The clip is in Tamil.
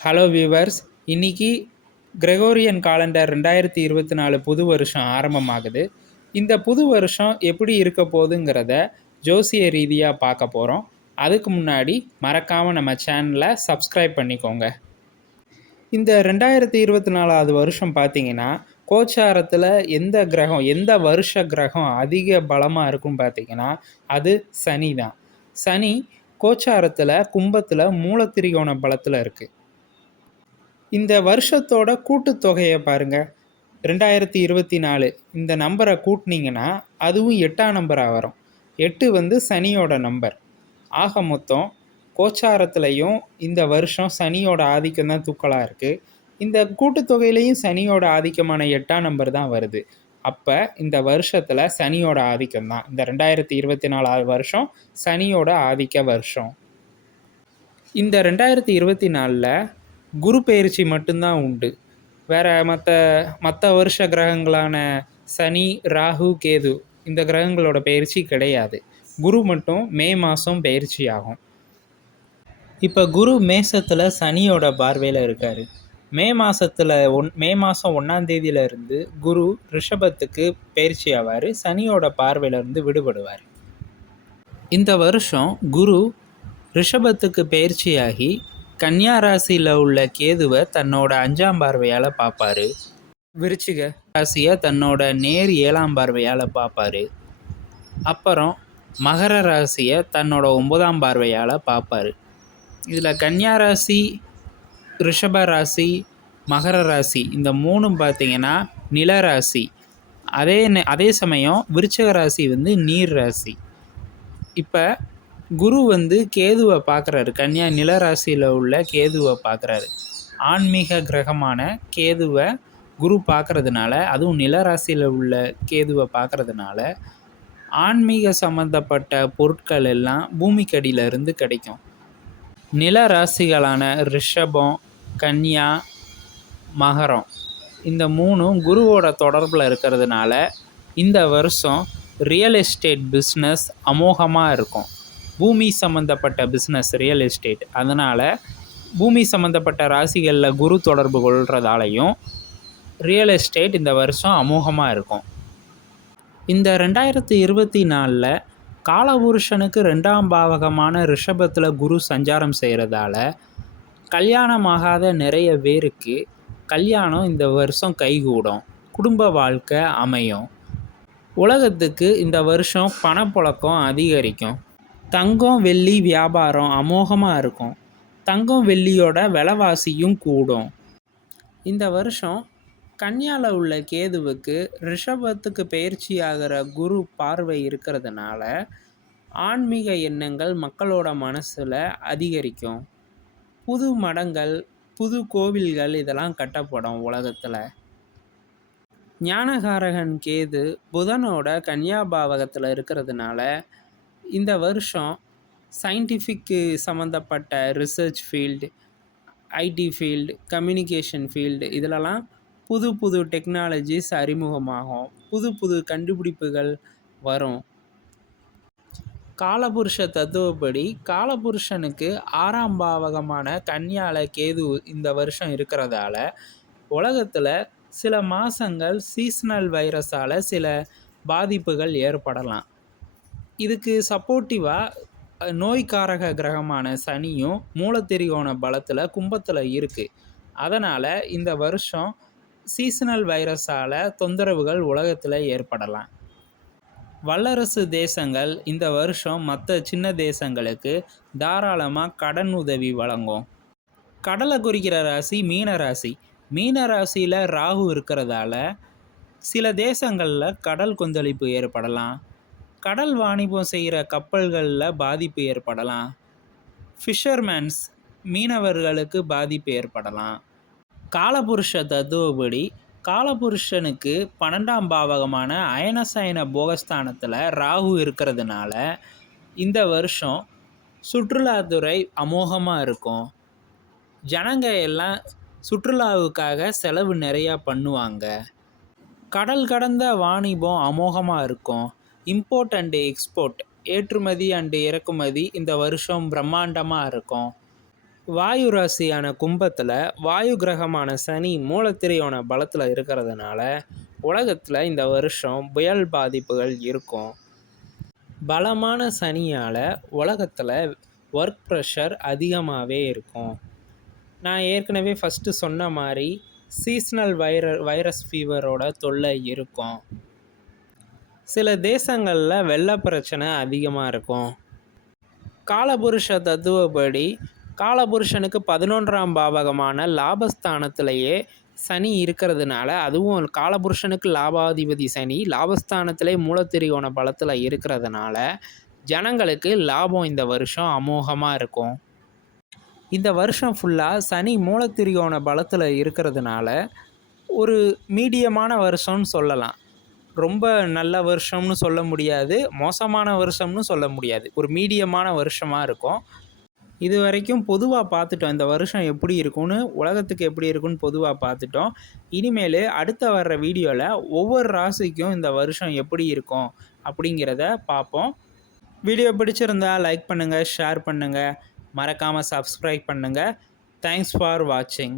ஹலோ வியூவர்ஸ் இன்னைக்கு கிரெகோரியன் காலண்டர் ரெண்டாயிரத்தி இருபத்தி நாலு புது வருஷம் ஆரம்பமாகுது. இந்த புது வருஷம் எப்படி இருக்க போகுதுங்கிறத ஜோசிய ரீதியாக பார்க்க போகிறோம் அதுக்கு முன்னாடி மறக்காமல் நம்ம சேனலை சப்ஸ்கிரைப் பண்ணிக்கோங்க. இந்த ரெண்டாயிரத்தி இருபத்தி நாலாவது வருஷம் பார்த்தீங்கன்னா கோச்சாரத்தில் எந்த கிரகம் எந்த வருஷ கிரகம் அதிக பலமாக இருக்கும் பார்த்தீங்கன்னா அது சனி தான் சனி கோச்சாரத்தில் கும்பத்தில் மூலத்திரிகோண பலத்தில் இருக்குது இந்த வருஷத்தோட கூட்டுத்தொகையை பாருங்கள் ரெண்டாயிரத்தி இருபத்தி நாலு. இந்த நம்பரை கூட்டினீங்கன்னா அதுவும் எட்டாம் நம்பராக வரும். எட்டு வந்து சனியோட நம்பர். ஆக மொத்தம் கோச்சாரத்துலேயும் இந்த வருஷம் சனியோட ஆதிக்கம் தான் தூக்கலாக இருக்குது இந்த கூட்டுத்தொகையிலையும் சனியோட ஆதிக்கமான எட்டாம் நம்பர் தான் வருது. அப்போ இந்த வருஷத்தில் சனியோட ஆதிக்கம் தான். இந்த ரெண்டாயிரத்தி இருபத்தி நாலாவது வருஷம் சனியோட ஆதிக்க வருஷம். இந்த ரெண்டாயிரத்தி இருபத்தி நாலில் குரு பயிற்சி மட்டும்தான் உண்டு. வேறு மற்ற மற்ற வருஷ கிரகங்களான சனி ராகு கேது இந்த கிரகங்களோட பயிற்சி கிடையாது. குரு மட்டும் மே மாதம் பயிற்சி ஆகும். இப்போ குரு மேசத்தில் சனியோட பார்வையில் இருக்கார். மே மாதத்தில் ஒன் மே மாதம் ஒன்றாந்தேதியிலேருந்து குரு ரிஷபத்துக்கு பயிற்சி ஆவார். சனியோட பார்வையிலேருந்து விடுபடுவார். இந்த வருஷம் குரு ரிஷபத்துக்கு பயிற்சியாகி கன்னியா ராசியில் உள்ள கேதுவை தன்னோட அஞ்சாம் பார்வையால் பார்ப்பாரு விருச்சிக. ராசியை தன்னோட நேர் ஏழாம் பார்வையால் பார்ப்பாரு அப்புறம் மகர ராசியை தன்னோட ஒன்பதாம் பார்வையால் பார்ப்பாரு இதில் கன்னியா ராசி ரிஷப ராசி மகர ராசி இந்த மூணும் பார்த்தீங்கன்னா நில ராசி. அதே அதே சமயம் விருச்சக ராசி வந்து நீர் ராசி. இப்போ குரு வந்து கேதுவை பார்க்குறாரு. கன்னியா நிலராசியில் உள்ள கேதுவை பார்க்குறாரு. ஆன்மீக கிரகமான கேதுவை குரு பார்க்குறதுனால அதுவும் நிலராசியில் உள்ள கேதுவை பார்க்குறதுனால ஆன்மீக சம்மந்தப்பட்ட பொருட்கள் எல்லாம் பூமிக்கடியிலிருந்து கிடைக்கும். நில ராசிகளான ரிஷபம் கன்னியா மகரம் இந்த மூணும் குருவோட தொடர்பில் இருக்கிறதுனால இந்த வருஷம் ரியல் எஸ்டேட் பிஸ்னஸ் அமோகமாக இருக்கும். பூமி சம்மந்தப்பட்ட பிஸ்னஸ் ரியல் எஸ்டேட் அதனால் பூமி சம்மந்தப்பட்ட ராசிகளில் குரு தொடர்பு கொள்கிறதாலையும் ரியல் எஸ்டேட் இந்த வருஷம் அமோகமாக இருக்கும். இந்த ரெண்டாயிரத்தி இருபத்தி நாலில் காலபுருஷனுக்கு ரெண்டாம் பாவகமான ரிஷபத்தில் குரு சஞ்சாரம் செய்கிறதால கல்யாணமாகாத நிறைய பேருக்கு கல்யாணம் இந்த வருஷம் கைகூடும். குடும்ப வாழ்க்கை அமையும். உலகத்துக்கு இந்த வருஷம் பணப்புழக்கம் அதிகரிக்கும். தங்கம் வெள்ளி வியாபாரம் அமோகமாக இருக்கும். தங்கம் வெள்ளியோட விலைவாசியும் கூடும். இந்த வருஷம் கன்யாவில் உள்ள கேதுவுக்கு ரிஷபத்துக்கு பயிற்சி ஆகிற குரு பார்வை இருக்கிறதுனால ஆன்மீக எண்ணங்கள் மக்களோட மனசில் அதிகரிக்கும். புது மடங்கள் புது கோவில்கள் இதெல்லாம் கட்டப்படும் உலகத்தில். ஞானகாரகன் கேது புதனோட கன்னியாபாவகத்தில் இருக்கிறதுனால இந்த வருஷம் சயின்டிஃபிக்கு சம்மந்தப்பட்ட research field IT field communication field இதிலலாம் புது புது டெக்னாலஜிஸ் அறிமுகமாகும். புது புது கண்டுபிடிப்புகள் வரும். காலபுருஷ தத்துவப்படி காலபுருஷனுக்கு ஆறாம் பாவகமான கன்யால கேது இந்த வருஷம் இருக்கிறதால உலகத்தில் சில மாதங்கள் சீசனல் வைரஸால் சில பாதிப்புகள் ஏற்படலாம். இதுக்கு சப்போர்ட்டிவாக நோய்க்காரக கிரகமான சனியும் மூலத்திரிகோண பலத்தில் கும்பத்தில் இருக்குது அதனால் இந்த வருஷம் சீசனல் வைரஸால் தொந்தரவுகள் உலகத்தில் ஏற்படலாம். வல்லரசு தேசங்கள் இந்த வருஷம் மற்ற சின்ன தேசங்களுக்கு தாராளமாக கடன் உதவி வழங்கும். கடலை குறிக்கிற ராசி மீன ராசி. மீன ராசியில் ராகு இருக்கிறதால சில தேசங்களில் கடல் கொந்தளிப்பு ஏற்படலாம். கடல் வாணிபம் செய்கிற கப்பல்களில் பாதிப்பு ஏற்படலாம். ஃபிஷர்மேன்ஸ் மீனவர்களுக்கு பாதிப்பு ஏற்படலாம். காலபுருஷ தத்துவப்படி காலபுருஷனுக்கு பன்னெண்டாம் பாவகமான அயனசயன போகஸ்தானத்தில் ராகு இருக்கிறதுனால இந்த வருஷம் சுற்றுலாத்துறை அமோகமாக இருக்கும். ஜனங்க எல்லாம் சுற்றுலாவுக்காக செலவு நிறையா பண்ணுவாங்க. கடல் கடந்த வாணிபம் அமோகமாக இருக்கும். இம்போர்ட் அண்டு எக்ஸ்போர்ட் ஏற்றுமதி அண்டு இறக்குமதி இந்த வருஷம் பிரம்மாண்டமாக இருக்கும். வாயு ராசியான கும்பத்தில் வாயு கிரகமான சனி மூலத்திரையோன பலத்தில் இருக்கிறதுனால உலகத்தில் இந்த வருஷம் புயல் பாதிப்புகள் இருக்கும். பலமான சனியால் உலகத்தில் ஒர்க் ப்ரெஷர் அதிகமாகவே இருக்கும். நான் ஏற்கனவே ஃபஸ்ட்டு சொன்ன மாதிரி சீஸ்னல் வைர வைரஸ் ஃபீவரோட தொல்லை இருக்கும். சில தேசங்களில் வெள்ள பிரச்சனை அதிகமாக இருக்கும். காலபுருஷ தத்துவப்படி காலபுருஷனுக்கு பதினொன்றாம் பாவகமான லாபஸ்தானத்திலேயே சனி இருக்கிறதுனால அதுவும் காலபுருஷனுக்கு லாபாதிபதி சனி லாபஸ்தானத்திலே மூலத்திரிகோண பலத்தில் இருக்கிறதுனால ஜனங்களுக்கு லாபம் இந்த வருஷம் அமோகமாக இருக்கும். இந்த வருஷம் ஃபுல்லாக சனி மூலத்திரிகோண பலத்தில் இருக்கிறதுனால ஒரு மீடியமான வருஷம்னு சொல்லலாம். ரொம்ப நல்ல வருஷம்னு சொல்ல முடியாது மோசமான வருஷம்னு சொல்ல முடியாது. ஒரு மீடியமான வருஷமாக இருக்கும். இது வரைக்கும் பொதுவாக பார்த்துட்டோம் இந்த வருஷம் எப்படி இருக்கும்னு உலகத்துக்கு எப்படி இருக்குன்னு பொதுவாக பார்த்துட்டோம். இனிமேல் அடுத்த வர்ற வீடியோவில் ஒவ்வொரு ராசிக்கும் இந்த வருஷம் எப்படி இருக்கும் அப்படிங்கிறத பார்ப்போம். வீடியோ பிடிச்சிருந்தா லைக் பண்ணுங்கள் ஷேர் பண்ணுங்கள் மறக்காமல் சப்ஸ்கிரைப் பண்ணுங்கள் தேங்க்ஸ் ஃபார் வாட்சிங்